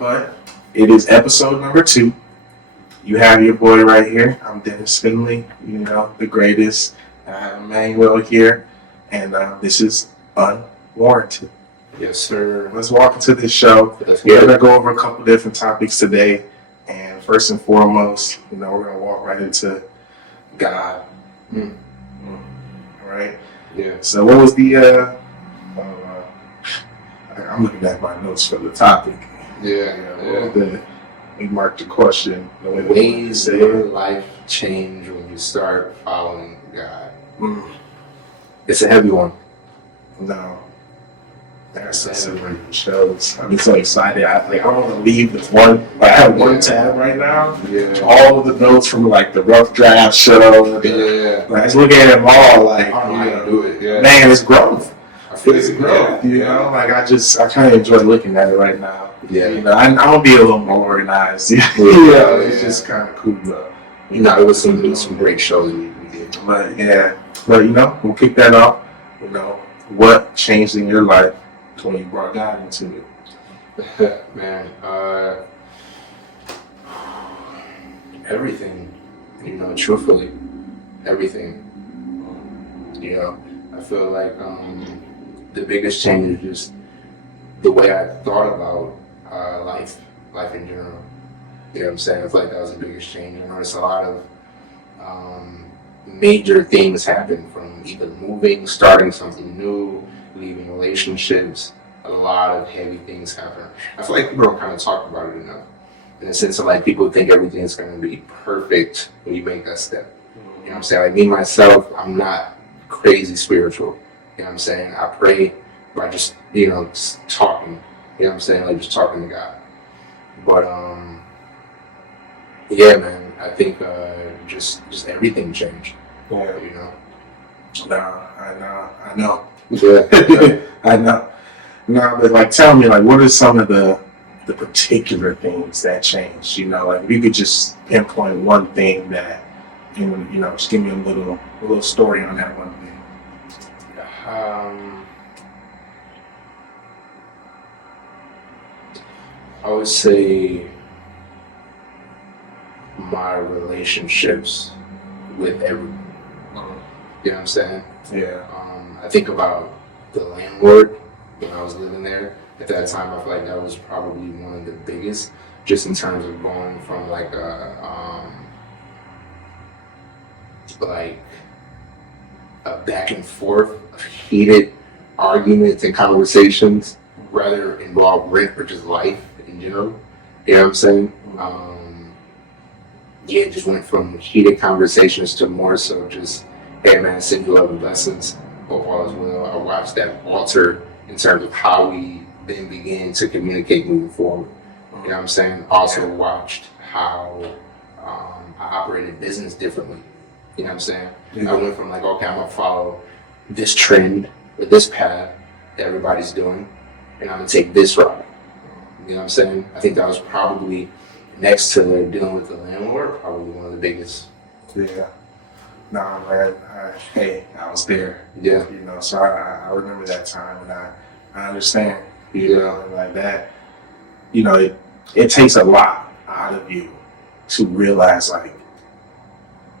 But it is episode number 2. You have your boy right here. I'm Dennis Finley, the greatest. I have Emmanuel here, and this is Unwarranted. Yes, sir. Let's walk into this show. We're going to go over a couple different topics today. And first and foremost, we're going to walk right into God. Right? Yeah. So what was the, I'm looking at my notes for the topic. We marked the question. The ways your life change when you start following God. It's a heavy one. No. That's some shows. I'm so excited. I want to leave this one. I have one tab right now. Yeah. All of the notes from the rough draft show. Yeah. I was looking at them all do it. Yeah. Man, it's growth. It's growth. Yeah. I kind of enjoy looking at it right now. Yeah. I'm gonna be a little more organized. It's just kind of cool though. It was some great shows we did. But we'll kick that off. What changed in your life when you brought God into it? Man, everything. Truthfully, everything. I feel like the biggest change is just the way I thought about life in general. You know what I'm saying? I feel like that was the biggest change. I noticed a lot of major things happen, from either moving, starting something new, leaving relationships. A lot of heavy things happen. I feel like people don't kind of talk about it enough. In the sense of people think everything is going to be perfect when you make that step. You know what I'm saying? Like me, myself, I'm not crazy spiritual. You know what I'm saying? I pray by just talking. You know what I'm saying? Just talking to God. But, man, I think just everything changed. Yeah. No, I know. Yeah. I know. No, but tell me, what are some of the particular things that changed? If you could just pinpoint one thing that, just give me a little story on that one thing. I would say my relationships with everyone. You know what I'm saying? Yeah. I think about the landlord when I was living there. At that time, I feel like that was probably one of the biggest, just in terms of going from a back and forth of heated arguments and conversations, rather involve rent or just life in general. You know what I'm saying? It just went from heated conversations to more so just, hey man, send you love and blessings. Hope all is well. I watched that alter in terms of how we then began to communicate moving forward. You know what I'm saying? Also watched how I operated business differently. You know what I'm saying? I went from okay, I'm gonna follow this trend or this path that everybody's doing, and I'm gonna take this route. You know what I'm saying? I think that was probably, next to dealing with the landlord, probably one of the biggest. Yeah. Nah, man. I was there. Yeah. So I remember that time, and I understand. That. It takes a lot out of you to realize,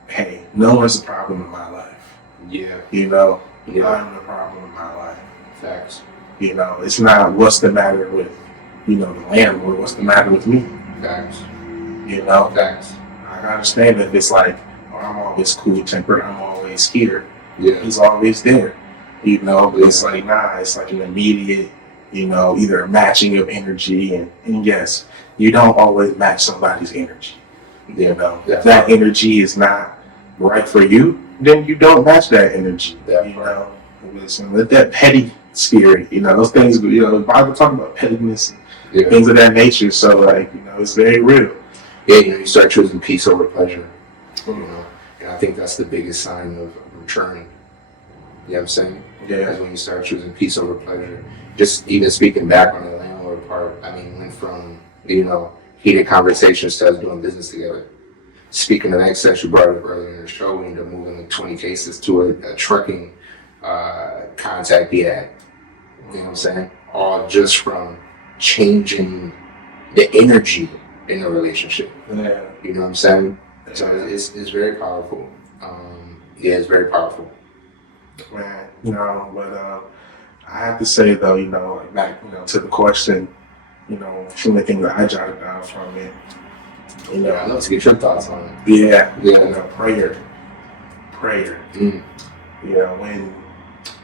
hey, no one's the problem in my life. Yeah. I'm the problem in my life. Facts. It's not what's the matter with, the landlord. What's the matter with me? Facts. Facts. I understand that it's I'm always cool tempered. I'm always here. Yeah. He's always there. It's it's an immediate, either a matching of energy, and yes, you don't always match somebody's energy. If that energy is not right for you, then you don't match that energy. Listen, let that petty spirit, those things, the Bible talk about pettiness and things of that nature. So it's very real. Yeah, you start choosing peace over pleasure. And I think that's the biggest sign of maturing. You know what I'm saying? Yeah. Because when you start choosing peace over pleasure, just even speaking back on the landlord part, went from, heated conversations to us doing business together. Speaking of excess, you brought it up earlier in the show, we ended up moving 20 cases to a trucking contact he had. You know what I'm saying? All just from changing the energy in the relationship. Yeah. You know what I'm saying? So it's very powerful. Yeah, it's very powerful. Man, but I have to say though, like back, to the question, from the thing that I jotted down from it, I'd love to get your thoughts on it. yeah, Yeah. prayer. Mm. When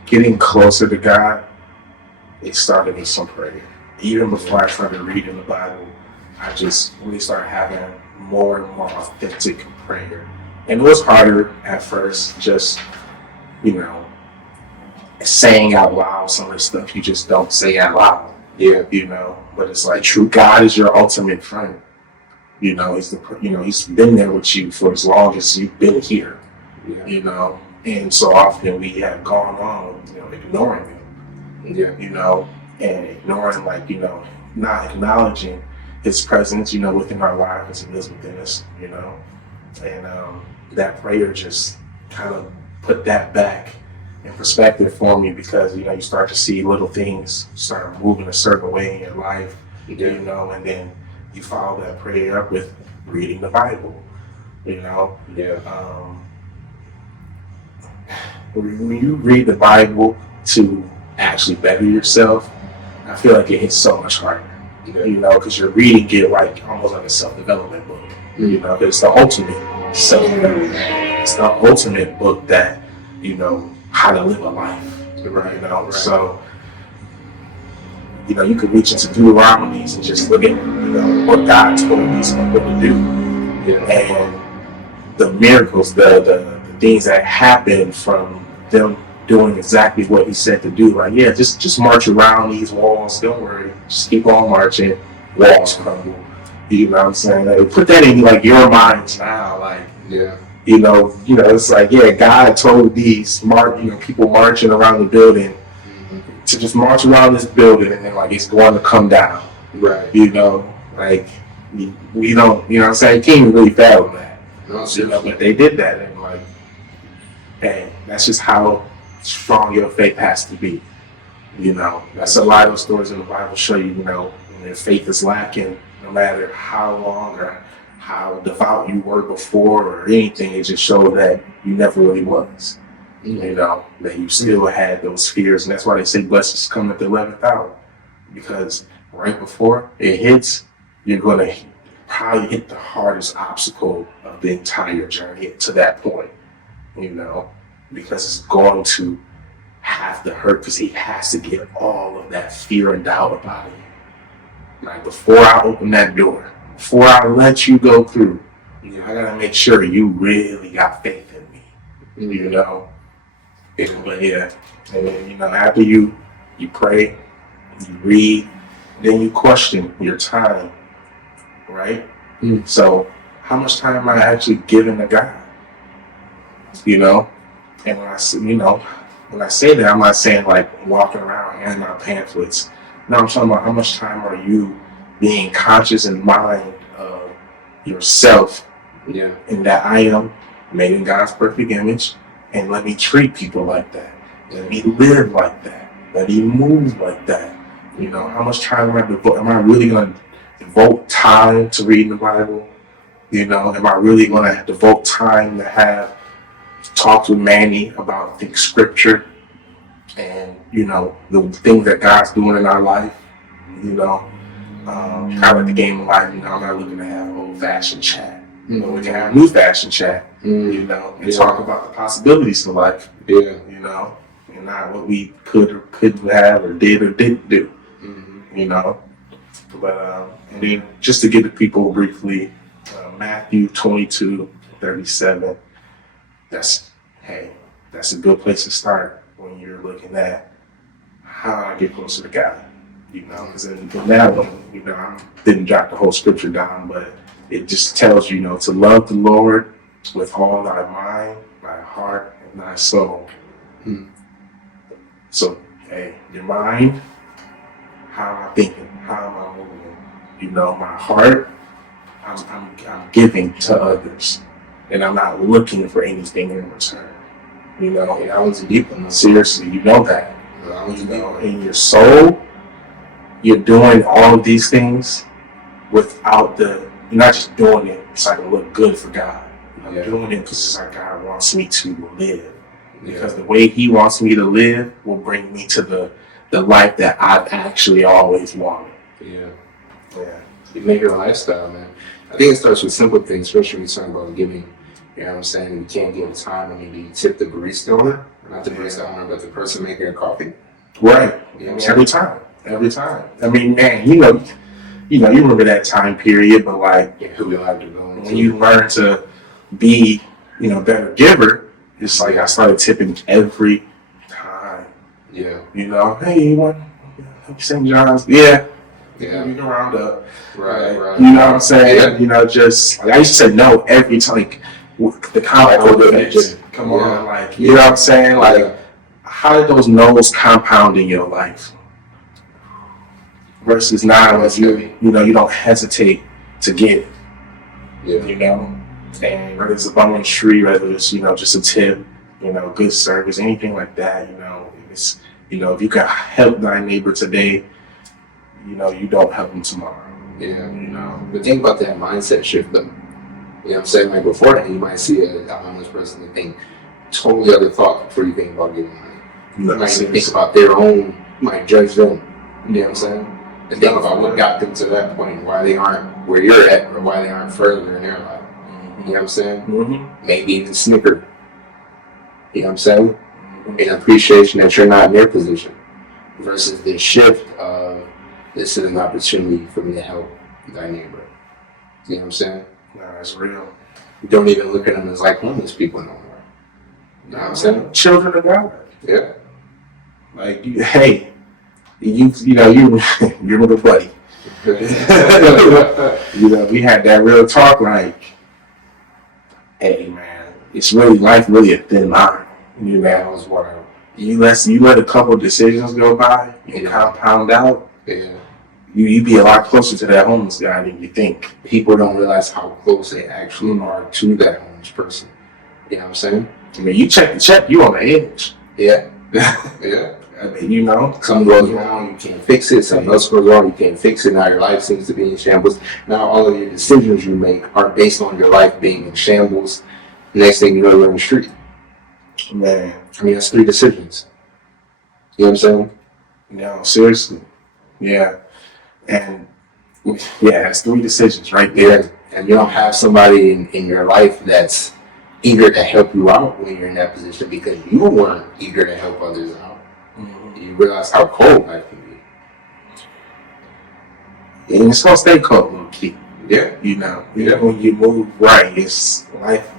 getting closer to God, it started with some prayer. Even before I started reading the Bible, I just really started having more and more authentic prayer. And it was harder at first, just, saying out loud some of the stuff you just don't say out loud. Yeah. But it's like true God is your ultimate friend. He's been there with you for as long as you've been here. Yeah. And so often we have gone on, ignoring him. Yeah. And ignoring, not acknowledging his presence, within our lives and lives within us, and that prayer just kind of put that back in perspective for me because, you start to see little things start moving a certain way in your life, and then you follow that prayer up with reading the Bible, Yeah. When you read the Bible to actually better yourself, I feel like it hits so much harder, because you're reading it like almost like a self-development book, it's the ultimate self-development. It's the ultimate book that, how to live a life, Right. Right. So, you could reach into Deuteronomy and just look at, what God told these people to do, and the miracles, the things that happen from them doing exactly what he said to do. Like, yeah, just march around these walls. Don't worry. Just keep on marching. Walls crumble. You know what I'm saying? Like, put that in like your minds now. Like, it's like, yeah, God told these people marching around the building to just march around this building, and then like it's going to come down. Right. Like we don't. You know what I'm saying? You can't really fathom that. No, but they did that, and like, hey, that's just how strong your faith has to be. That's a lot of those stories in the Bible show you, when your faith is lacking, no matter how long or how devout you were before or anything, it just showed that you never really was. That you still had those fears, and that's why they say blessings come at the 11th hour, because right before it hits, you're going to probably hit the hardest obstacle of the entire journey to that point, because it's going to have to hurt, because he has to get all of that fear and doubt about it. Like, before I open that door, before I let you go through, I gotta make sure you really got faith in me, But yeah, and then, after you pray, you read, then you question your time, right? So how much time am I actually giving to God? And when I say that, I'm not saying like walking around handing out pamphlets. No, I'm talking about how much time are you being conscious in mind of yourself, and that I am made in God's perfect image, and let me treat people like that. Let me live like that. Let me move like that. How much time am I really going to devote time to reading the Bible? Am I really going to devote time to have talks with Manny about the scripture and, the things that God's doing in our life? Kind of like the game of life, I'm not looking to have old-fashioned chat. We can have new-fashioned chat, and talk about the possibilities of life, and not what we could or couldn't have or did or didn't do, But, and then just to give the people briefly, Matthew 22:37, that's a good place to start when you're looking at how I get closer to God, because in that one, I didn't jot the whole scripture down, but it just tells you, to love the Lord with all thy mind, thy heart, and thy soul. So, your mind, how am I thinking? How am I moving? My heart, I'm giving to others, and I'm not looking for anything in return. I was deep in this. Seriously, that. I was deep. In your soul, you're doing all of these things without you're not just doing it so I can look good for God. I'm Yeah. doing it because it's like God wants me to live. Because the way He wants me to live will bring me to the life that I've actually always wanted. Yeah. Yeah. You make it a lifestyle, man. I think it starts with simple things, especially when you're talking about giving. You know what I'm saying? You can't give time, and maybe you tip the barista owner, not the barista owner, but the person making your coffee. Right. You know, Every time. I mean, man, you remember that time period, but like who we like to go into. when you learn to be, better giver, it's like I started tipping every time. Yeah. Hey, you want St. John's? Yeah. Yeah. You can round up. Right. You know what I'm saying? Yeah. Just like I used to say no every time. Like the compound effect. Come on, like you know what I'm saying? Like how did those no's compound in your life? Versus now, as you don't hesitate to get it. Yeah. And whether it's a bum on the street, whether it's just a tip, good service, anything like that, it's if you can help thy neighbor today, you don't help them tomorrow. Yeah. But think about that mindset shift though. You know what I'm saying? Like before that, you might see a homeless person and think totally other thought before you think about giving money. You might even think about their own, you might judge them. You know what I'm saying? And think about what got them to that point, why they aren't where you're at, or why they aren't further in their life. You know what I'm saying? Mm-hmm. Maybe even snicker. You know what I'm saying? In appreciation that you're not in their position. Versus the shift of this is an opportunity for me to help thy neighbor. You know what I'm saying? No, that's real. You don't even look at them as like homeless people no more. You know what I'm saying? Children of God. Yeah. Like, hey, you're my buddy. We had that real talk like, hey man, life really a thin line. That was wild. You let a couple of decisions go by, you compound out. Yeah. You be a lot closer to that homeless guy than you think. People don't realize how close they actually are to that homeless person. You know what I'm saying? I mean, you check the check, you on the edge. Yeah. Yeah. I mean, something goes wrong, you can't fix it. Something else goes wrong, you can't fix it. Now your life seems to be in shambles. Now all of your decisions you make are based on your life being in shambles. Next thing you know, you're in the street. Man. I mean, that's 3 decisions. You know what I'm saying? No, seriously. Yeah. And that's 3 decisions right there. Yeah. And you don't have somebody in your life that's eager to help you out when you're in that position because you weren't eager to help others out. Mm-hmm. You realize how cold life can be. And it's gonna stay cold, little kid. Yeah. When you move right, it's life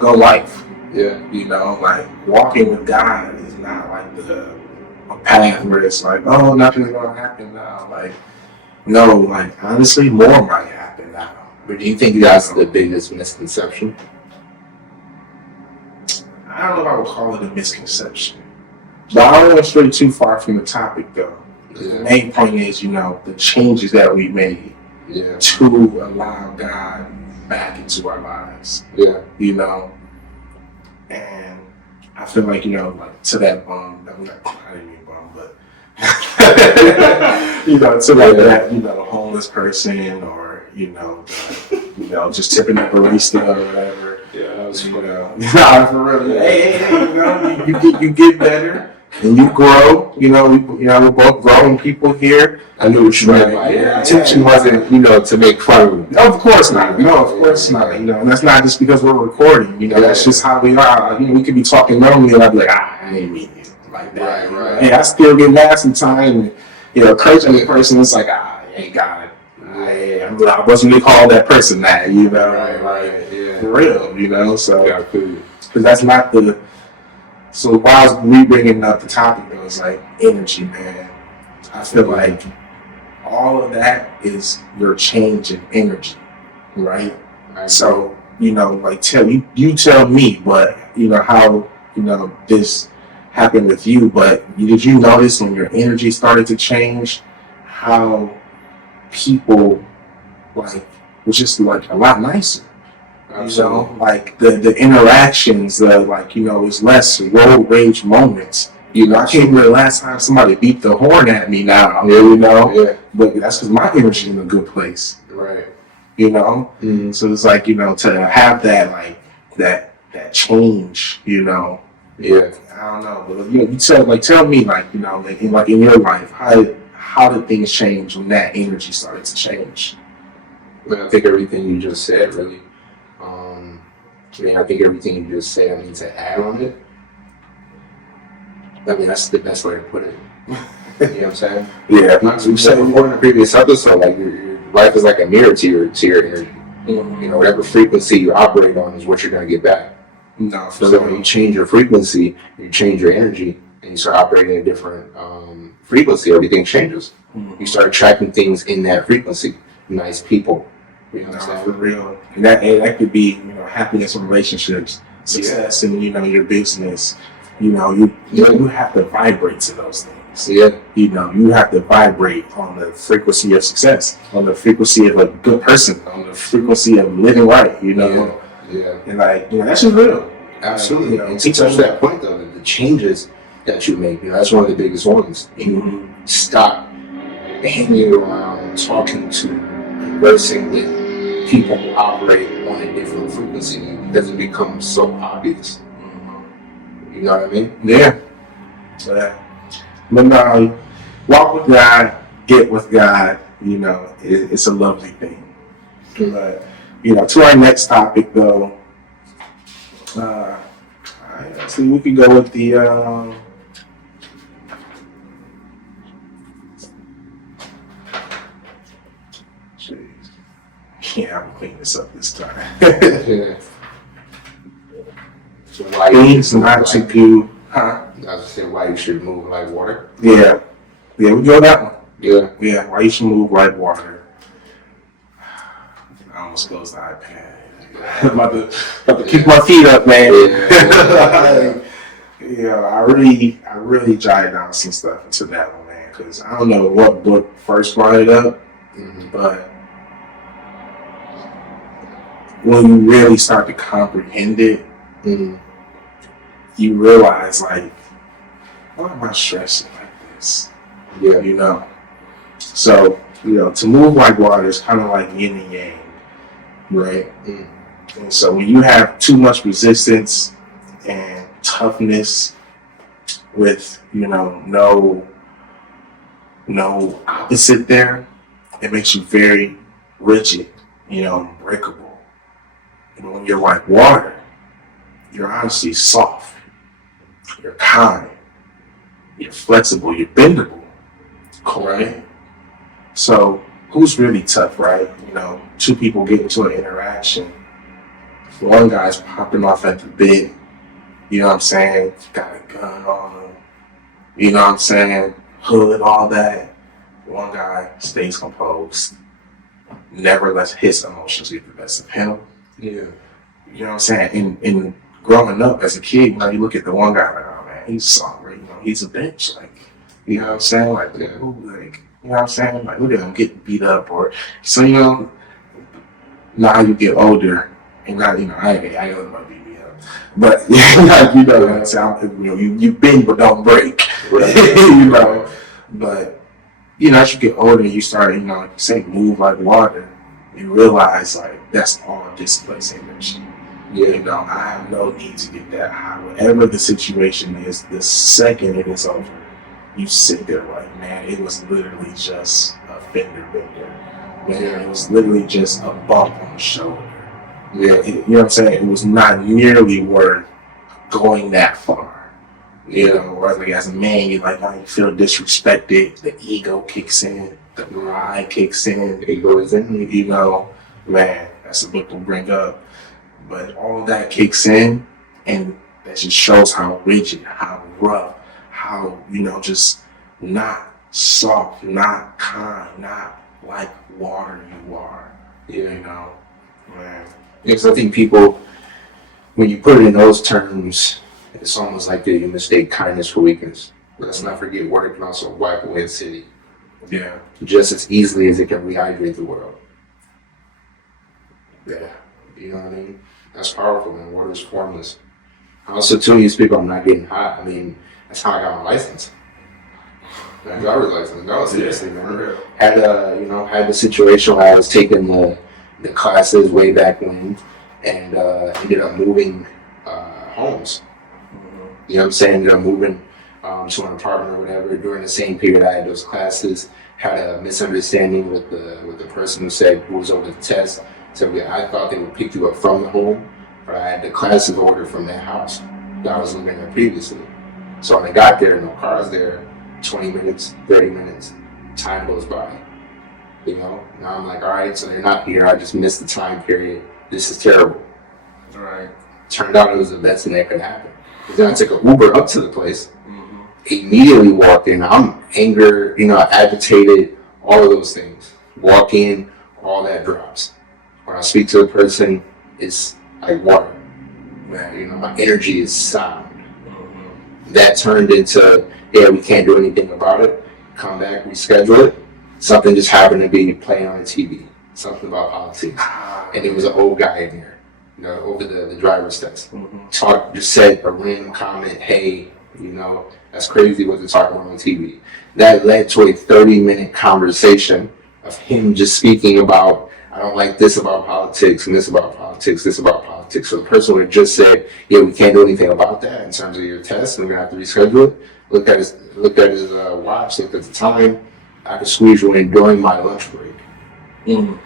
go life. Yeah. Like walking with God is not like a path where it's like, oh, nothing's gonna happen now. Like, no, like honestly, more might happen now. But do you think that's the biggest misconception? I don't know if I would call it a misconception. But I don't want to stray too far from the topic though. Yeah. The main point is, the changes that we made to allow God back into our lives. Yeah. And I feel like, like to that bum, I didn't mean bum, but to like that, homeless person or, just tipping the barista or whatever. Yeah, that was Nah, for real. Hey, you get better and you grow. We're both growing people here. I knew what you meant by it. Intention wasn't, to make fun of them. Of course not. No, of course not. And that's not just because we're recording. That's just how we are. We could be talking normally and I'd be like, I didn't mean it like that. Right. Hey, I still get mad sometimes. And, coaching the person, it's like, ain't got it. I wasn't gonna call that person that, Right. Yeah. For real, so. Yeah, cool. Because that's not so while we bringing up the topic, though, it's like energy, man. I feel like all of that is your change in energy, right? So, like you tell me, but how, this happened with you, but did you notice when your energy started to change, how people was just like a lot nicer? Absolutely. Like the interactions, it's less road rage moments, You know, I can't remember the last time somebody beat the horn at me now, yeah, but that's because my energy in a good place, right. Mm-hmm. So it's like, to have that, like, that change, Yeah. I don't know, but tell me, like, in your life, how did things change when that energy started to change? I think everything you just said, really. I think everything you just said, to add on it, that's the best way to put it. You know what I'm saying? Yeah. Like we said before in the previous episode, like your life is like a mirror to your energy. Mm-hmm. Whatever frequency you operate on is what you're going to get back. No, So when you change your frequency, you change your energy, and you start operating a different frequency, everything changes. Mm-hmm. You start attracting things in that frequency. Nice people. You know what I'm saying? For real. And that could be, happiness in relationships, success in, your business. You have to vibrate to those things. Yeah. You have to vibrate on the frequency of success, on the frequency of a good person, on the frequency of living right, Yeah. And that's just real. Absolutely. And to touch that point though, the changes that you make, that's one of the biggest ones. You stop hanging around, talking to, conversing with people who operate on a different frequency because it becomes so obvious. You know what I mean? Yeah. But now, walk with God, get with God, it's a lovely thing. But, to our next topic though, see, we could go with the, yeah, I'm cleaning this up this time. Yeah. So why things not to do, huh? I was saying why you should move like water. Yeah, we go that one. Yeah. Why you should move like water. I almost closed the iPad. I'm about to kick my feet up, man. I really jotted down some stuff into that one, man. Because I don't know what book first brought it up, but when you really start to comprehend it, you realize, like, why am I stressing like this? Yeah. So, to move like water is kind of like yin and yang, right? And so when you have too much resistance and toughness with, no opposite there, it makes you very rigid, unbreakable. But when you're like water, you're honestly soft. You're kind, you're flexible, you're bendable, correct? So who's really tough, right? Two people get into an interaction. One guy's popping off at the bit, got a gun on him, hood, all that. One guy stays composed, never lets his emotions get the best of him. Yeah. In growing up as a kid, you look at the one guy like, oh man, he's sorry, he's a bitch, like, like, like, look at him getting beat up, or so, now you get older, and now, I don't want to beat me up, but you bend but don't break, right. But as you get older, you start, like you say, move like water. You realize, like, that's all displaced energy. I have no need to get that high. Whatever the situation is, the second it is over, you sit there like, man, it was literally just a fender bender. Man, it was literally just a bump on the shoulder. It was not nearly worth going that far. Whereas, like, as a man, you feel disrespected, the ego kicks in, the pride kicks in, It goes in. Man, that's a book to bring up. But all of that kicks in, and that just shows how rigid, how rough, how, just not soft, not kind, not like water you are. Man. Because I think people, when you put it in those terms, it's almost like you mistake kindness for weakness. Let's not forget water can also wipe away a city. Yeah. Just as easily as it can rehydrate the world. Yeah. You know what I mean? That's powerful, man. Water is formless. Also, too, you speak on not getting hot. That's how I got my license. My driver's license. No, seriously, For man. real. Had the situation where I was taking the classes way back when, and ended up moving homes. Mhm. You know what I'm saying? Ended up moving to an apartment or whatever. During the same period I had those classes, had a misunderstanding with the person who was over the test. So I thought they would pick you up from the home, but I had the classes ordered from that house that I was living in previously. So when I got there, no cars there. 20 minutes, 30 minutes, time goes by. You know, now I'm like, all right, so they're not here. I just missed the time period. This is terrible. All right. Turned out it was the best thing that could happen. Then I took an Uber up to the place. Mm-hmm. Immediately walked in. I'm anger, agitated, all of those things. Walk in, all that drops. When I speak to the person, it's like water. Man, my energy is sound. Mm-hmm. That turned into, yeah, we can't do anything about it. Come back, reschedule it. Something just happened to be playing on the TV. Something about politics. And there was an old guy in there, over the driver's test. Mm-hmm. Just said a random comment, hey, that's crazy what they're talking about on TV. That led to a 30-minute conversation of him just speaking about, I don't like this about politics, and this about politics, this about politics. So the person would have just said, yeah, we can't do anything about that in terms of your test, and we're going to have to reschedule it. Looked at his watch, looked at the time. I could squeeze you in during my lunch break. Mm-hmm.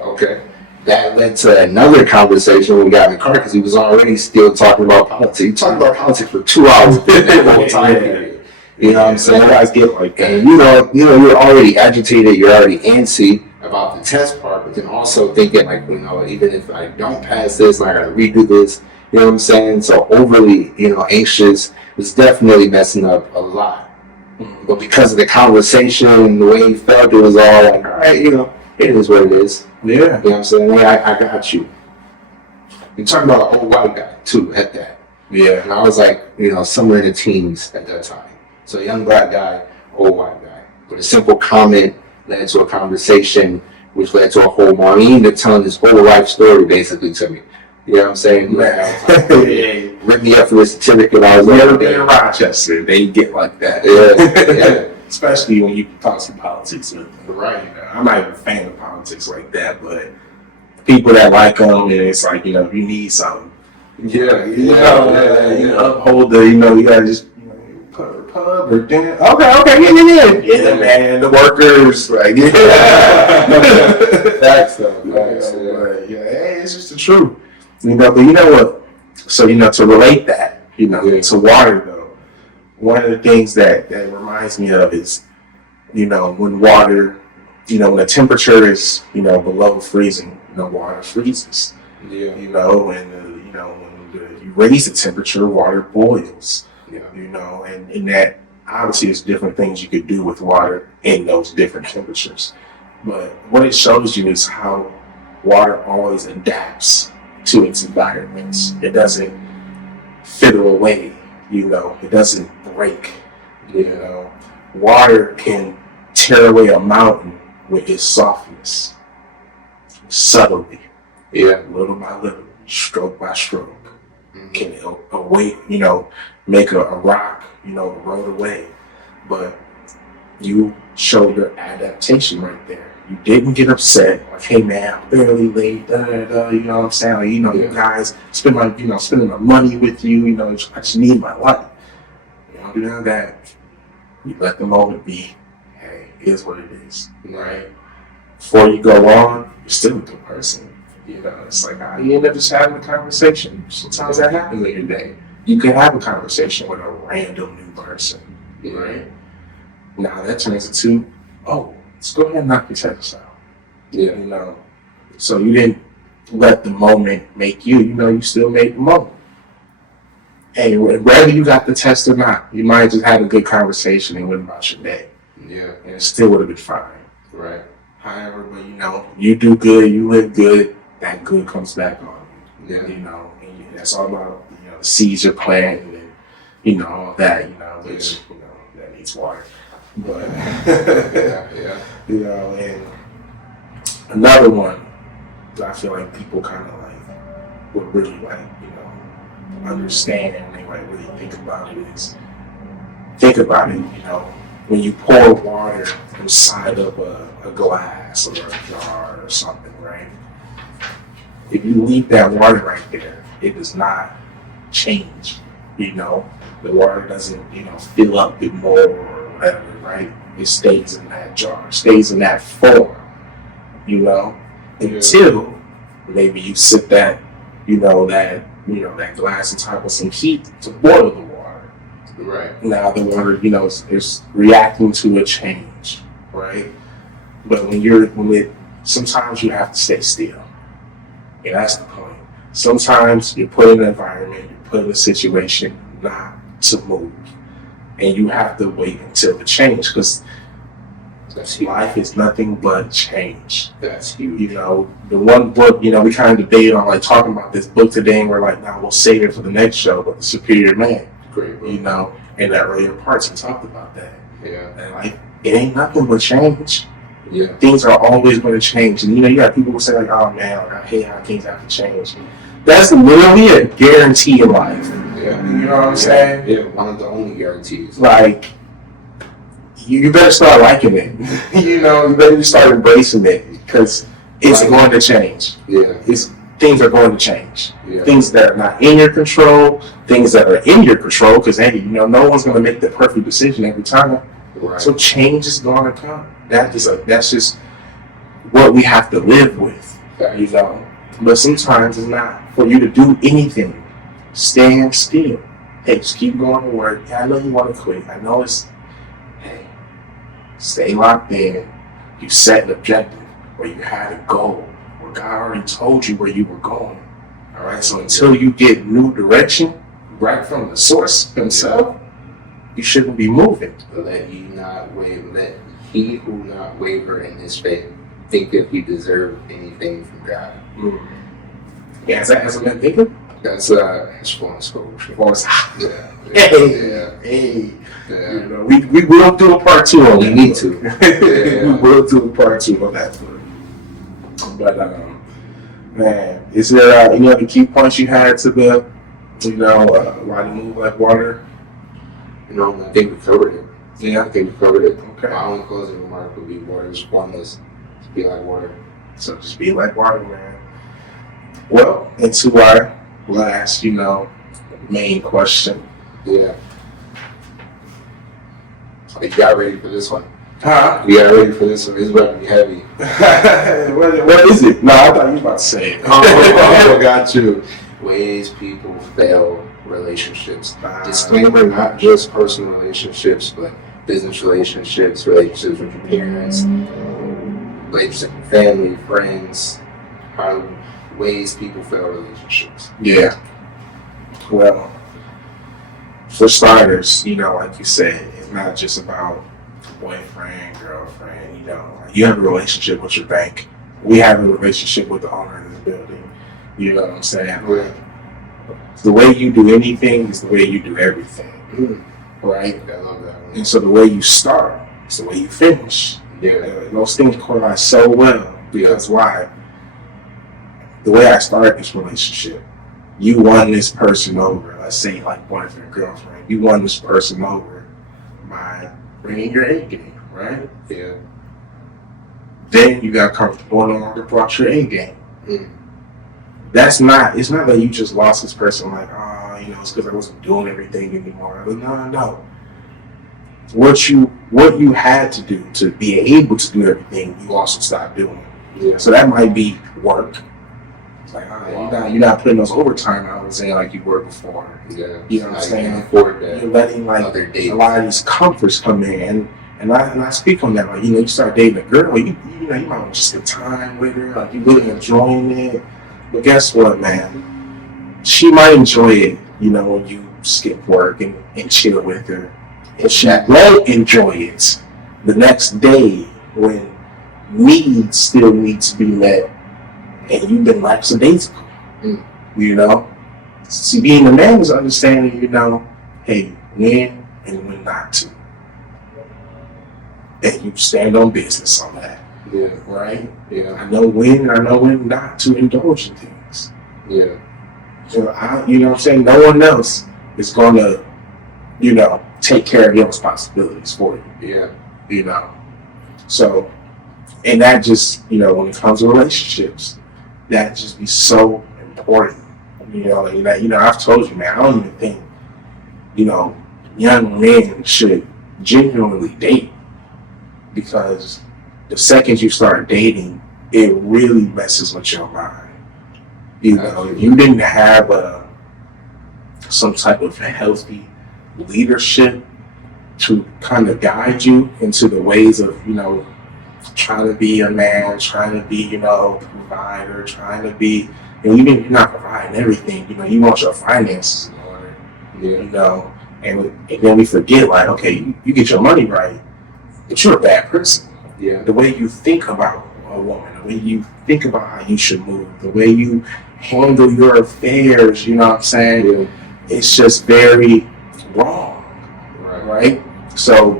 Okay. That led to another conversation when we got in the car because he was already still talking about politics. He talked about politics for 2 hours in that whole time period. You know what I'm saying? Some guys get like that. And you're already agitated, you're already antsy about the test part, but then also thinking like, even if I don't pass this, I gotta redo this. You know what I'm saying? So overly, anxious was definitely messing up a lot. Mm-hmm. But because of the conversation, the way he felt, it was all like, all right, it is what it is. Yeah. You know what I'm saying? Yeah, I got you. You're talking about an old white guy, too, at that. Yeah. And I was like, somewhere in the teens at that time. So young black guy, old white guy. But a simple comment led to a conversation, which led to a whole morning. He ended up telling his whole life story, basically, to me. You know what I'm saying? Yeah. Ripped me up for the certificate. I was Never been in Rochester. They get like that. Yeah. Especially when you talk some politics with them. Right. I'm not even a fan of politics like that, but people that like them, and it's like, you need something. Yeah. Uphold the, you gotta just, pub or dinner. Okay, yeah, man. The workers, like, yeah. Facts, though. Hey, it's just the truth. But you know what? So, to relate that, to water, though, one of the things that reminds me of is, when water, when the temperature is, below freezing, water freezes. Yeah. And, when you raise the temperature, water boils. Yeah. And that obviously is different things you could do with water in those different temperatures. But what it shows you is how water always adapts to its environments. It doesn't fiddle away, it doesn't break. Water can tear away a mountain with its softness, subtly, little by little, stroke by stroke. Can away, make a rock, erode away. But you showed your adaptation right there. You didn't get upset, like, hey man, I'm barely late, you know what I'm saying? Like, you guys spending my money with you, I just need my life. You don't do none of that. You let the moment be. Hey, it is what it is, right? Before you go on, you're still a good person. It's like, you end up just having a conversation. Sometimes that happens in your day. You can have a conversation with a random new person, right? Now that turns into, let's go ahead and knock your test out. Yeah. So you didn't let the moment make you, you still made the moment. And whether you got the test or not, you might just have a good conversation and went about your day. Yeah. And it still would have been fine. Right. However, but you do good, you live good, that good comes back on you. Yeah. And that's all about, the seeds you're planting and, all that, which, that needs water. But, yeah. And another one that I feel like people kind of like would really like, understand and they might really think about it is think about it, when you pour water inside of a glass or a jar or something, right? If you leave that water right there, it does not change, the water doesn't, fill up with more or whatever, right? It stays in that jar, stays in that form, until maybe you sit that, that glass on top of some heat to boil the water. Right. Now the water, is reacting to a change, right? But sometimes you have to stay still. And that's the point. Sometimes you're put in an environment, you're put in a situation not to move. And you have to wait until the change, because life is nothing but change. That's huge. The one book, we kind of debated on talking about this book today, and we're like, nah, we'll save it for the next show, but The Superior Man. Great book. In the earlier parts we talked about that. Yeah. And it ain't nothing but change. Yeah. Things are always going to change. And you got people who say oh man, I hate how things have to change. That's literally a guarantee in life. Yeah. You know what I'm saying? Yeah, one of the only guarantees. You better start liking it. You better start embracing it, because it's going to change. Yeah. Things are going to change. Yeah. Things that are not in your control, things that are in your control, because no one's going to make the perfect decision every time. Right. So change is going to come. That's just what we have to live with, But sometimes it's not. For you to do anything, stand still. Hey, just keep going to work. Yeah, I know you want to quit. I know hey, stay locked in. You set an objective, or you had a goal, or God already told you where you were going. All right. So until you get new direction right from the source himself, you shouldn't be moving. Let he who not waver in his faith think that he deserved anything from God. Mm-hmm. Yeah, has it been thinking? That's Florence Scotia. Yeah. Hey. Yeah. We will do a part 2 on We that. need to. Yeah. We will do a part 2 on that book. But man, is there any other key points you had to the why you move like water? I think we covered it. Yeah, I think we covered it. Okay. My only closing remark would be water is formless. Be like water. So just be like water, man. Well, into our last, main question. Yeah. You got ready for this one? Huh? You got ready for this one? It's about to be heavy. What is it? No, I thought you were about to say it. Oh, got you. Ways people fail relationships. Disclaimer, not just personal relationships, but business relationships, relationships with your parents, relationships with family, friends, ways people fail relationships. Yeah. Well, for starters, like you said, it's not just about boyfriend, girlfriend, you have a relationship with your bank. We have a relationship with the owner of the building. You know what I'm saying? Yeah. The way you do anything is the way you do everything. Right? I love that one. And so the way you start is the way you finish. Yeah. Those things correlate so well. Because why? The way I started this relationship, you won this person over. Let's say like boyfriend, girlfriend. You won this person over by bringing your A game, right? Yeah. Then you got comfortable, no longer brought your A game. Mm. It's not that you just lost this person it's because I wasn't doing everything anymore. No. What you had to do to be able to do everything, you also stopped doing. Yeah. So that might be work. It's like, you're not putting those overtime hours in like you were before. Yeah. You know what I'm saying? Afford that. You're letting other dates. a lot of these comforts come in, and I speak on that. You start dating a girl, you might want to just spend time with her, you really enjoying it. But guess what, man? She might enjoy it, when you skip work and chill with her. And she won't enjoy it the next day when needs still need to be met and you've been lackadaisical. See, being a man is understanding, hey, when and when not to. And you stand on business on that. Yeah. Right? Yeah. I know when and I know when not to indulge in things. Yeah. So you know what I'm saying? No one else is gonna, take care of your responsibilities for you. Yeah. You know, so, and that just, you know, when it comes to relationships, that just be so important. I've told you, man, I don't even think, you know, young men should genuinely date, because the second you start dating, it really messes with your mind. You know, if you didn't have some type of healthy leadership to kind of guide you into the ways of, you know, trying to be a man, trying to be, you know, provider, trying to be, and even if you're not providing everything, you know, you want your finances in order, you know, and then we forget, like, okay, you get your money right, but you're a bad person. Yeah. The way you think about a woman, the way you think about how you should move, the way you handle your affairs, you know what I'm saying? Yeah. It's just very wrong, right? So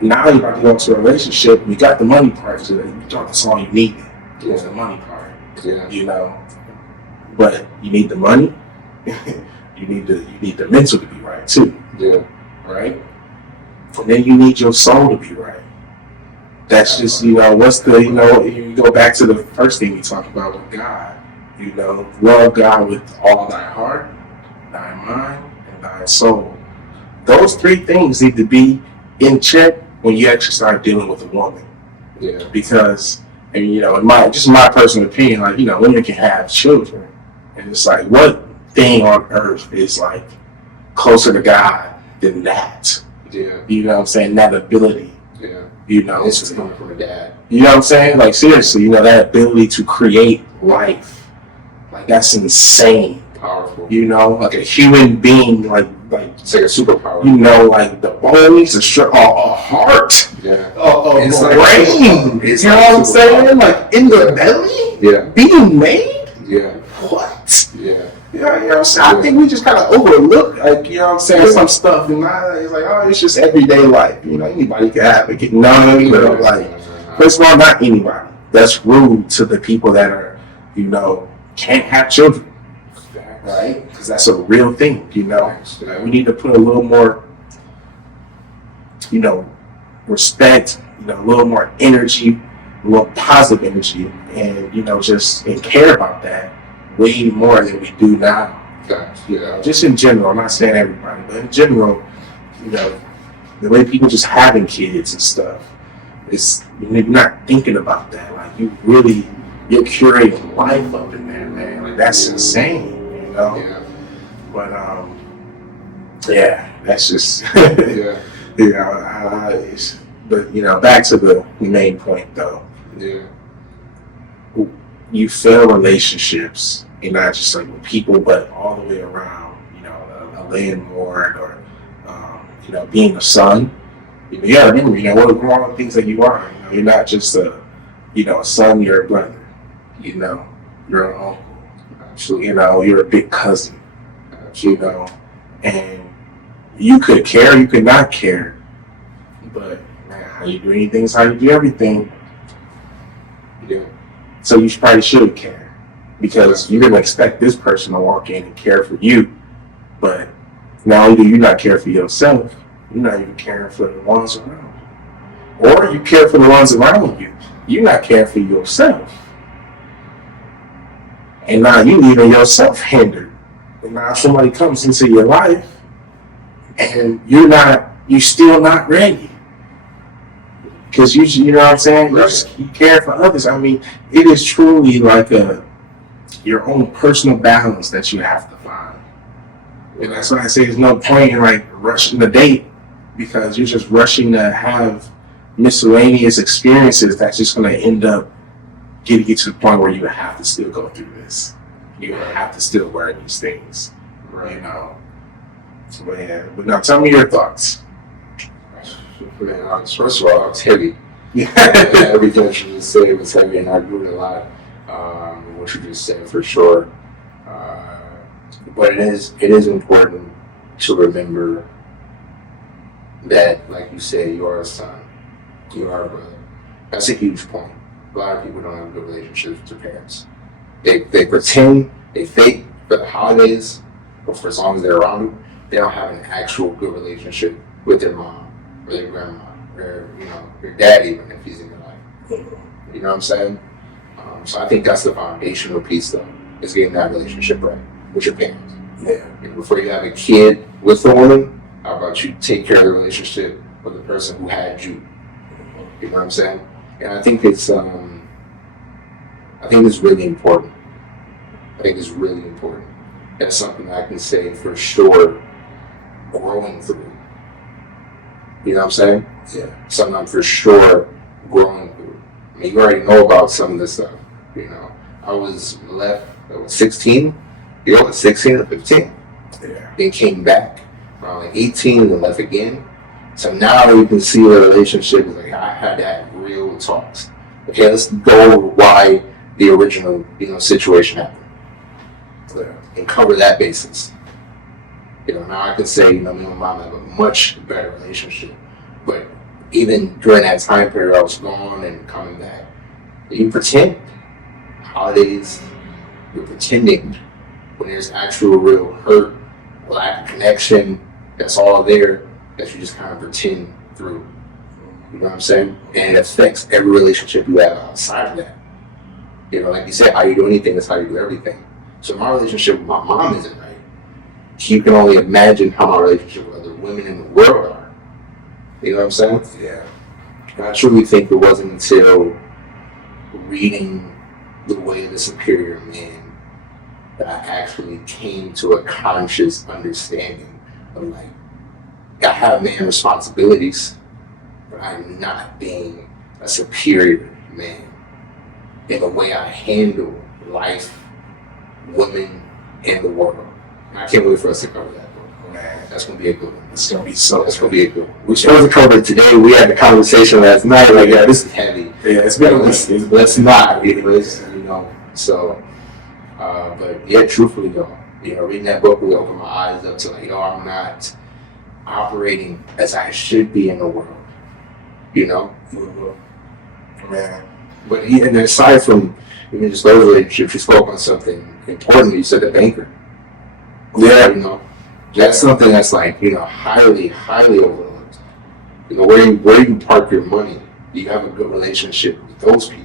now you're about to go into a relationship, you got the money part, so you thought that's all you needed. Was the money part. Yeah. You know. But you need the money, you need the mental to be right too. Yeah. Right? And then you need your soul to be right. That's just, you know, you go back to the first thing we talked about with God. You know, love God with all thy heart, thy mind, and thy soul. Those three things need to be in check when you actually start dealing with a woman. Yeah. Because, and you know, in my personal opinion, like, you know, women can have children, and it's like, what thing on earth is like closer to God than that? Yeah. You know what I'm saying? That ability. Yeah. You know, it's just coming from a dad. You know what I'm saying? Like, seriously, you know, that ability to create life. Like, that's insane. Powerful. You know, like a human being, like it's like a superpower. You know, like the bones, a heart, yeah, a it's brain. Like, you know what I'm saying? Like in the belly, yeah, being made. Yeah. What? Yeah. You know what I'm saying? I think we just kind of overlook, like, you know what I'm saying, some stuff, and it's like, oh, it's just everyday life. You know, anybody can have it. But like, first of all, not anybody. That's rude to the people that are, you know, can't have children. Right? Because that's a real thing, you know. We need to put a little more, you know, respect, you know, a little more energy, a little positive energy, and, you know, and care about that way more than we do now. You know, just in general, I'm not saying everybody, but in general, you know, the way people just having kids and stuff, you're not thinking about that. Like, you're curating life up in there, man. Like, that's insane. You know? Yeah. But yeah, that's just yeah. You know, but you know, back to the main point though. Yeah. You fail relationships, and not just like with people, but all the way around. You know, a landlord, or you know, being a son. You know, yeah, remember, you know, what are all the things that you are. You know, you're not just a son. You're a brother. You know, you're an uncle. You know, you're a big cousin, you know, and you could care, you could not care, but man, how you do anything is how you do everything. Yeah. So you probably should care, because you're gonna expect this person to walk in and care for you, but not only do you not care for yourself, you're not even caring for the ones around you, or you care for the ones around you. You're not caring for yourself. And now you leaving yourself hindered. And now somebody comes into your life, and you're still not ready. Because you know what I'm saying? You care for others. I mean, it is truly like your own personal balance that you have to find. And that's why I say there's no point in like rushing the date, because you're just rushing to have miscellaneous experiences that's just going to end up getting you to the point where you have to still go through this. You have to still learn these things, you know. So, yeah. But now, tell me your thoughts. Man, first of all, it's heavy. Yeah. Everything that you just said was heavy, and I agree with a lot of what you just said, for sure. But it is important to remember that, like you said, you are a son, you are a brother. That's a huge point. A lot of people don't have good relationships with their parents. They pretend, they fake for the holidays, or for as long as they're around them, they don't have an actual good relationship with their mom or their grandma or, you know, their dad, even if he's in your life. You know what I'm saying? So I think that's the foundational piece, though, is getting that relationship right with your parents. Yeah. You know, before you have a kid with the woman, how about you take care of the relationship with the person who had you? You know what I'm saying? And I think it's really important. I think it's really important. That's something I can say for sure growing through. You know what I'm saying? Yeah. Something I'm for sure growing through. I mean, you already know about some of this stuff. You know, I was left at 16. You know, 16 or 15. Yeah. Then came back around like 18 and then left again. So now you can see the relationship is like, I had to have real talks. Okay, let's go over why the original, you know, situation happened. Yeah. And cover that basis. You know, now I can say, you know, me and my mom have a much better relationship. But even during that time period, I was gone and coming back. You pretend. Holidays, you're pretending. When there's actual real hurt, lack of connection, that's all there, that you just kind of pretend through. You know what I'm saying? And it affects every relationship you have outside of that. You know, like you said, how you do anything is how you do everything. So my relationship with my mom isn't right. You can only imagine how my relationship with other women in the world are. You know what I'm saying? Yeah. And I truly think it wasn't until reading The Way of the Superior Man that I actually came to a conscious understanding of like, I have man responsibilities, but I'm not being a superior man in the way I handle life, women, and the world. And I can't wait for us to cover that book. Man, That's going to be a good one. it's gonna be so. That's going to be a good one. We're supposed to cover it today. We had the conversation last night. Like, yeah, this is heavy. Yeah, it's been. Let's not. You know, so. But yeah, truthfully though, you know, reading that book really opened my eyes up to like, you know, I'm not operating as I should be in the world. You know? Man. But and aside from even just those relationships, you spoke on something important. You said the banker. Yeah. You know, that's something that's like, you know, highly, highly overlooked. You know, where you park your money, you have a good relationship with those people.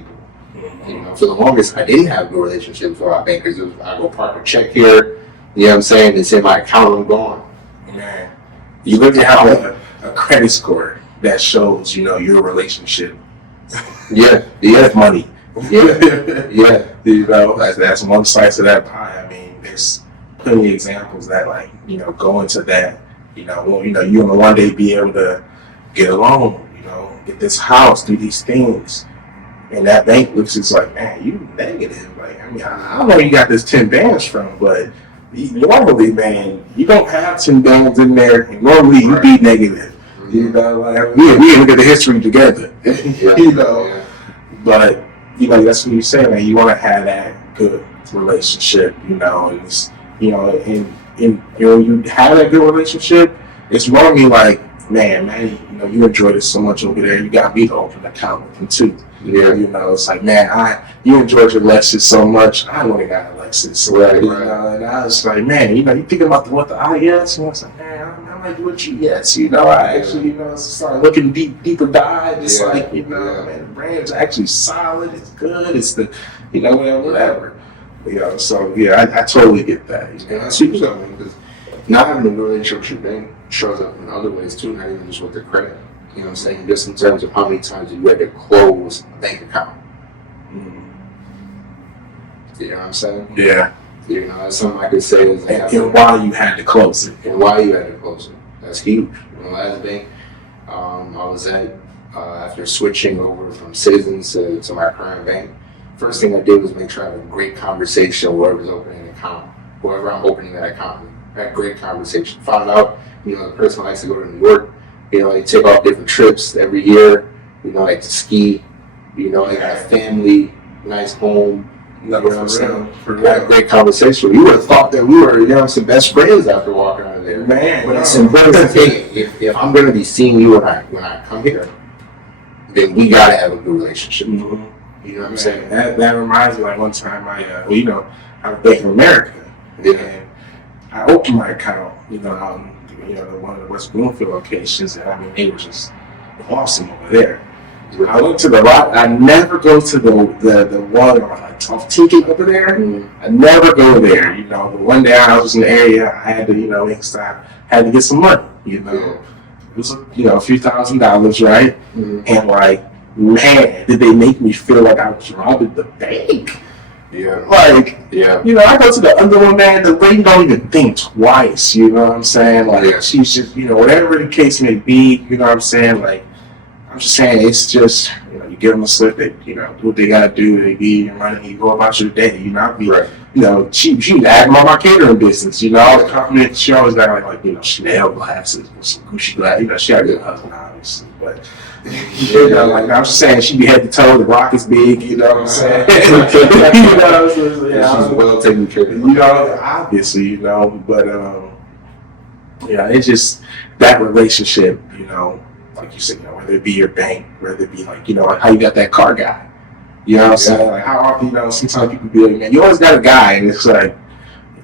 You know, for the longest, I didn't have good relationships with our bankers. It was, I go park a check here, you know what I'm saying? It's in my account, I'm gone. Man. You look at how a credit score that shows, you know, your relationship. Yeah. With money. Yeah. Yeah. You know, that's one slice of that pie. I mean, there's plenty of examples that, like, you know, go into that. You know, well, you know, you're gonna one day be able to get a loan, you know, get this house, do these things. And that bank looks just like, man, you negative. Like, I mean, I don't know where you got this 10 bands from, but normally, man, you don't have 10 bands in there, and normally you be negative. Mm-hmm. You know, like, we look at the history together. Yeah. You know, Yeah. but you know, that's what you say, man. You want to have that good relationship, you know, and it's, you know, and you know, when you have that good relationship, it's normally like, man, you know, you enjoy this so much over there. You got me to open an account with him too. Yeah, you know, it's like, man, you enjoyed your Lexus so much. I want to got a Lexus, right? You know, and I was like, man, you know, you thinking about what the IS? And I was like, man, I might do a GS. You know, I actually, you know, started looking deeper dive. It's like, you know, man, the brand's actually solid. It's good. It's the, you know, whatever. You know, so yeah, I totally get that. You know? And that's huge, though, because not having a good relationship with your bank shows up in other ways too, not even just with the credit. You know what I'm saying? Just in terms of how many times you had to close a bank account. Mm-hmm. You know what I'm saying? Yeah. You know, that's something I could say is like, and why you had to close it. And why you had to close it. That's huge. You know, last bank I was at, after switching over from Citizens to my current bank, first thing I did was make sure I had a great conversation with whoever's opening an account, whoever I'm opening that account with. I had a great conversation. Found out, you know, the person likes to go to New York. You know, they take off different trips every year. You know, like to ski. You know, they got a family, nice home. You know what I'm saying? We had a great conversation. You would have thought that we were, you know, some best friends after walking out of there. Man, but it's important to take. If I'm going to be seeing you when I come here, then we got to have a good relationship. Mm-hmm. You know what I'm saying? That reminds me, like one time I was Bank of America. Yeah. And I opened my account, the one of the West Bloomfield locations, and I mean, they were just awesome over there. I went to the lot. I never go to the one on like 12th ticket over there. I never go there. But one day I was in the area. I had to, next time had to get some money. It was a few $1,000s, right? And like, man, did they make me feel like I was robbing the bank? Yeah. Like, I go to the other one, man, the lady don't even think twice, you know what I'm saying? Like, she's just, whatever the case may be, you know what I'm saying? Like, I'm just saying, it's just, you give them a slip, they, do what they gotta do, they be running, you go about your day, I be, she was acting on my catering business, all the compliment, she always got like, Chanel glasses, with some Gucci glasses, she had a good husband, obviously, but, like I'm just saying, she be head to toe, the rock is big, you know what I'm saying? She's well taken care of. Obviously, but, it's just that relationship, like you said, whether it be your bank, whether it be like, like how you got that car guy. You know what I'm saying? Like how often, sometimes people be like, man, you always got a guy, and it's like,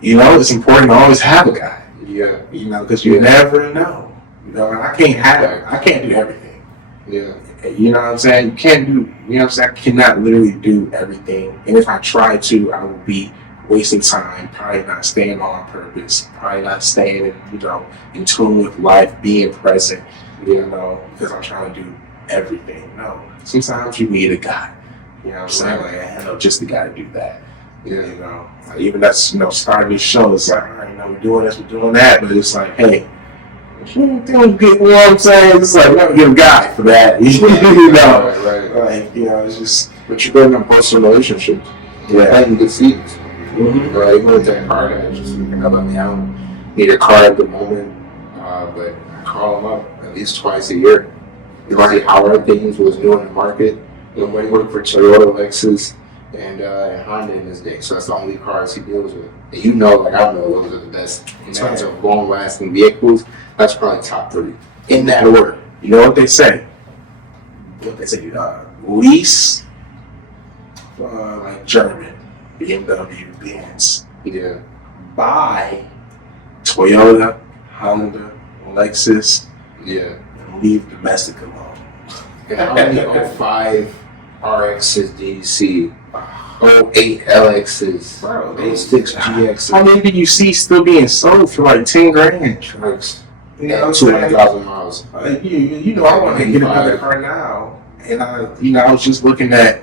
it's important to always have a guy. Yeah. Because you never know. And I can't do everything. Yeah. You know what I'm saying? You can't do, what I'm saying? I cannot literally do everything. And if I try to, I will be wasting time, probably not staying on purpose, probably not staying in tune with life, being present. Because I'm trying to do everything. No, sometimes you need a guy. You know what I'm saying? Like, I know just the guy to do that. Like, even that's, starting this show, it's like, all right, we're doing this, we're doing that, but it's like, hey, you know what I'm saying? It's like, we're going to get a guy for that. Right. Like, it's just. But you're building a personal relationship. Yeah. Planting the seeds. Right? Even with that car guy, just looking up at me, I don't need a car at the moment, but I call him up at least twice a year. You already how are things, what's new in the market. When he worked for Toyota, Lexus, and Honda in his day, so that's the only cars he deals with. And like I know, those are the best in terms of long-lasting vehicles. That's probably top 3 in that order. You know what they say? Lease, like German, BMW, Benz. Yeah. Buy Toyota, Honda, Lexus. Yeah. And leave domestic alone. And how many 05 RXs do you see? 08 LXs, Bro, 06 GXs. How many do you see still being sold for like 10 grand? Trucks. You know, 200,000 miles. I want to get another car now, and I was just looking at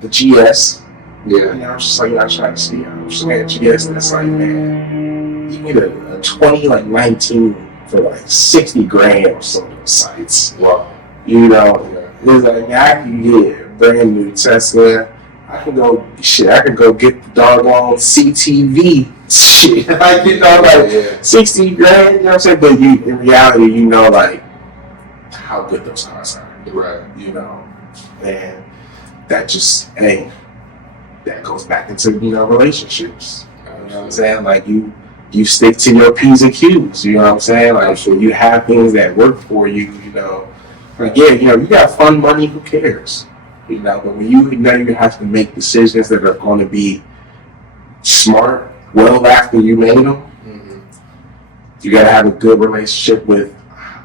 the GS. Yeah. I'm just like, I try to see. I'm just looking at GS, and it's like, man, you get a 2019 for like 60 grand or so on those sites. Wow. It's like, man, I can get a brand new Tesla. I can go get the doggone CTV shit. Like, 60 grand, you know what I'm saying? But in reality, like, how good those cars are. Right. And that just, that goes back into, relationships. You know what I'm saying? Like, you stick to your P's and Q's, you know what I'm saying? Like, so you have things that work for you, Like, you got fun money, who cares? But when you have to make decisions that are going to be smart, well after you made them, you got to have a good relationship with,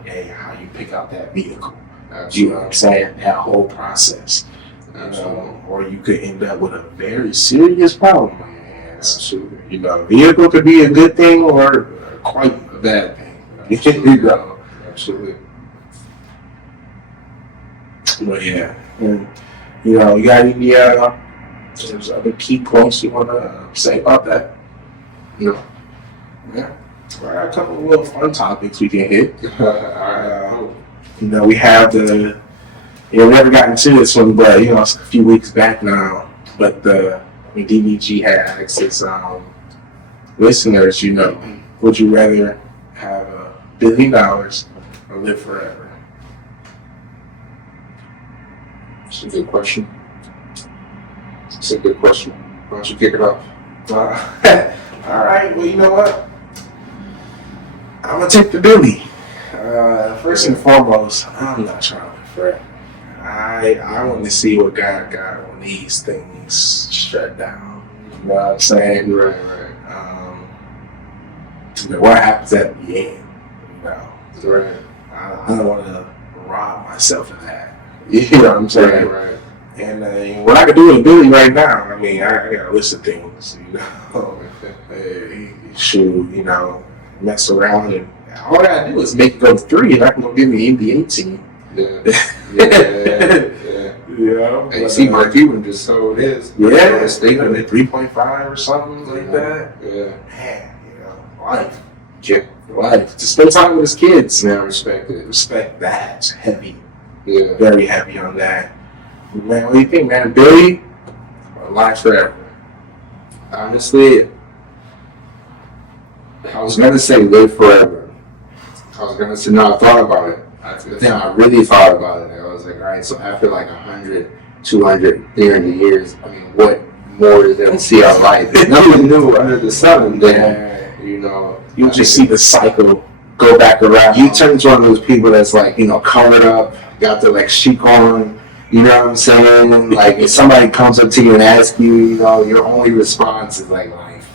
how you pick out that vehicle. Absolutely. You know what I'm saying? That whole process. Or you could end up with a very serious problem. Absolutely. Vehicle could be a good thing or quite a bad thing. Absolutely. But and you got any there's other key points you want to say about that? No. Yeah. Well, I got a couple of little fun topics we can hit. All right. We have we never got into this one, but it's a few weeks back now. But DBG had asked its listeners, would you rather have $1 billion or live forever? It's a good question. Why don't you kick it off? All right. Well, you know what? I'm gonna take the Billy. First and foremost, I'm not trying to live forever. I want to see what God got on these things shut down. You know what I'm saying? Right. what happens at the end. Right. I don't want to rob myself of that. You know what I'm saying? Right. And what I can do with Billy right now, I mean, I got a list of things, shoot, mess around, and all I gotta do is make it go to 3, and I can go get me an NBA team. Yeah. And you see, Mark Cuban just sold his. Yeah, statement at 3.5 or something like that. Yeah. Man, life. Yeah. Life. To spend time with his kids. Man, respect it. Respect that. It's heavy. Yeah. Very heavy on that. Man, what do you think, man? Billy, alive forever? Honestly, I was gonna say live forever. I was gonna say no. I thought about it. I really thought about it. I was like, all right. So after like 100, 200, 300 years, I mean, what more is there to see our life? There's nothing new under the sun. Then you just see the cycle go back around. You turn into one of those people that's like, covered up, got the like chic on. You know what I'm saying? Like if somebody comes up to you and asks you, your only response is like life.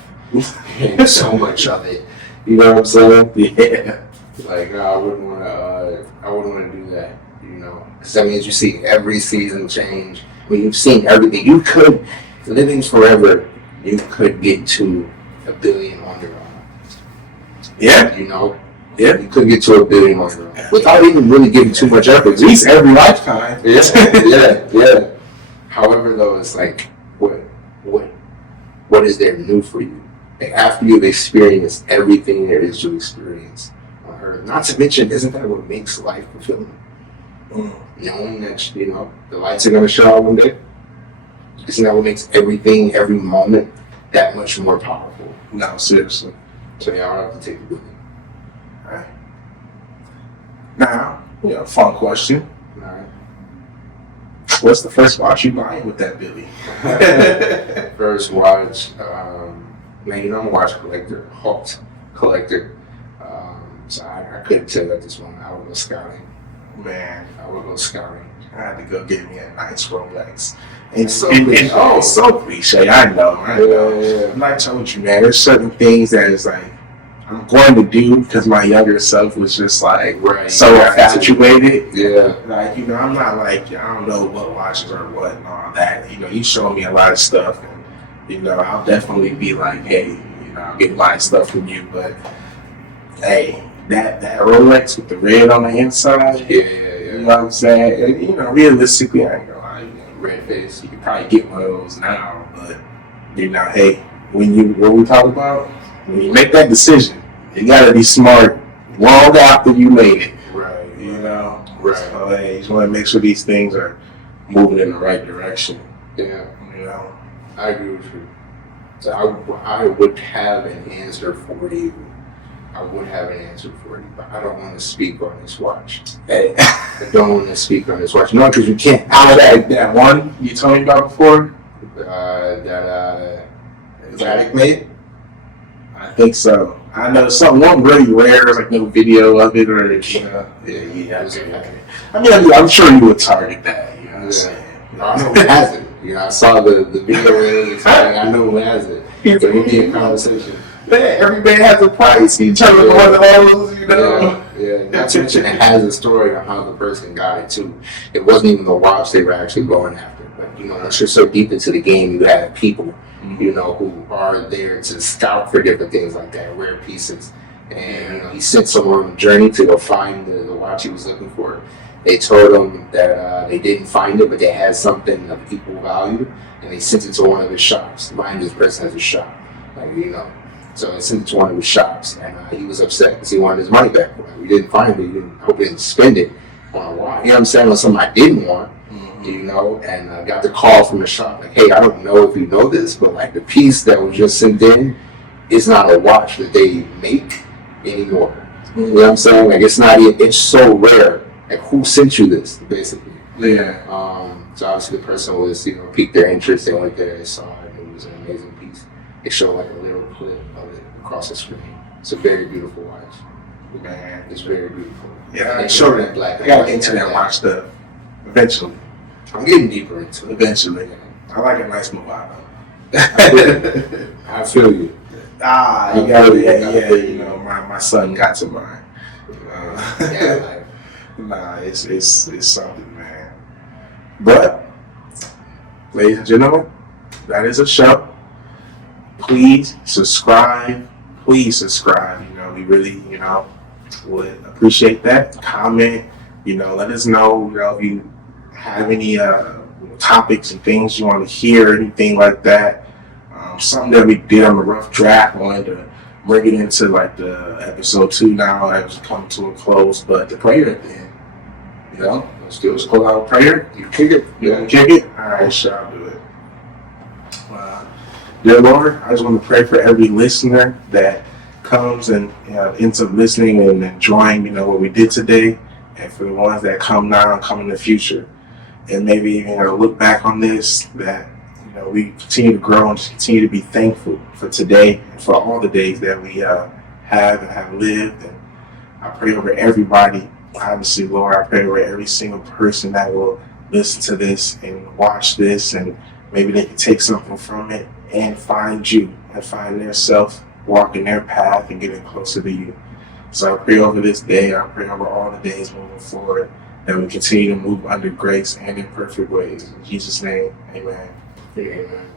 And so much of it. You know what I'm saying? Yeah. Like no, I wouldn't want to do that. Because that means you see every season change. I mean, you've seen everything. You could living forever. You could get to 1 billion on your own. Yeah. Yeah, you could get to 1 billion on your own without even really giving too much effort. At least every lifetime. Yeah. However, though, it's like, what is there new for you? Like after you've experienced everything there is to experience on Earth. Not to mention, isn't that what makes life fulfilling? Knowing that the lights are going to show out one day. Isn't that what makes everything, every moment, that much more powerful? No, seriously. So yeah, I'll have to take a look. Alright. Now, fun question. Alright. What's the first watch you buying with that Billy? First watch, man, I'm a watch collector, Halt collector. So I couldn't tell you at this moment. I would go scouting. Man, I would go scouting. I had to go get me a nice Rolex. And so cliche. I know. Yeah. And I told you, man, there's certain things that is like I'm going to do because my younger self was just like so infatuated. Yeah. Like, I'm not like, I don't know what watches or what and all that. You show me a lot of stuff and, I'll definitely be like, hey, I'll get a lot of stuff from you, but hey, that Rolex with the red on the inside. Yeah. You know what I'm saying? And, realistically, I ain't gonna lie, red face. you can probably get one of those now, but, hey, what we talk about, when you make that decision, you gotta be smart long after you made it. Right. Right. So, hey, you just wanna make sure these things are moving in the right direction. Yeah. I agree with you. So I would have an answer for you. But I don't want to speak on this watch. Hey. I don't want to speak on this watch. No, because you can't. That one you told me about before? That Zadig made? I think so. I know one really rare, there's like no video of it or okay. I'm sure you would target that, you know what I'm saying? I know who has it. I saw the video and I know who has it. It would be a conversation. Man, every man has a price. You turn it one of those, Yeah. Not to mention it has a story on how the person got it too. It wasn't even the watch they were actually going after. But once you're so deep into the game, you have people, who are there to scout for different things like that, rare pieces. And he sent someone on a journey to go find the watch he was looking for. They told him that they didn't find it, but they had something of equal value, and they sent it to one of his shops. Mind this person has a shop, So they sent it to one of his shops, and he was upset because he wanted his money back. We didn't find it. Hope he didn't spend it on a watch. On something I didn't want, and I got the call from the shop, like, hey, I don't know if you know this, but like the piece that was just sent in is not a watch that they make anymore. You know what I'm saying? Like it's so rare. Like who sent you this, basically? Yeah. So obviously the person was, piqued their interest. They went there, they saw it, and it was an amazing piece. They showed like a little clip of it across the screen. It's a very beautiful watch. Man, it's very beautiful. Yeah, they showed it black. I gotta get into that watch stuff eventually. I'm getting deeper into it. Eventually. I like a nice Movado. I feel you. You gotta, my son got to mine. Yeah, Nah, it's something, man. But, ladies and gentlemen, that is a show. Please subscribe. Please subscribe. We really, would appreciate that. Comment. Let us know, if you have any topics and things you want to hear, anything like that. Something that we did on the rough draft, I wanted to bring it into like the episode 2 now as we come to a close. But the prayer at the end, let's close out with prayer. You kick it. You want to kick it? All right, sure, I'll do it. Dear Lord, I just want to pray for every listener that comes and ends up listening and enjoying, what we did today, and for the ones that come now and come in the future, and maybe look back on this, that we continue to grow and continue to be thankful for today and for all the days that we have and have lived. And I pray over everybody. Obviously, Lord, I pray over every single person that will listen to this and watch this, and maybe they can take something from it and find you and find their self walking their path and getting closer to you. So I pray over this day. I pray over all the days moving forward that we continue to move under grace and in perfect ways. In Jesus' name, amen. Amen.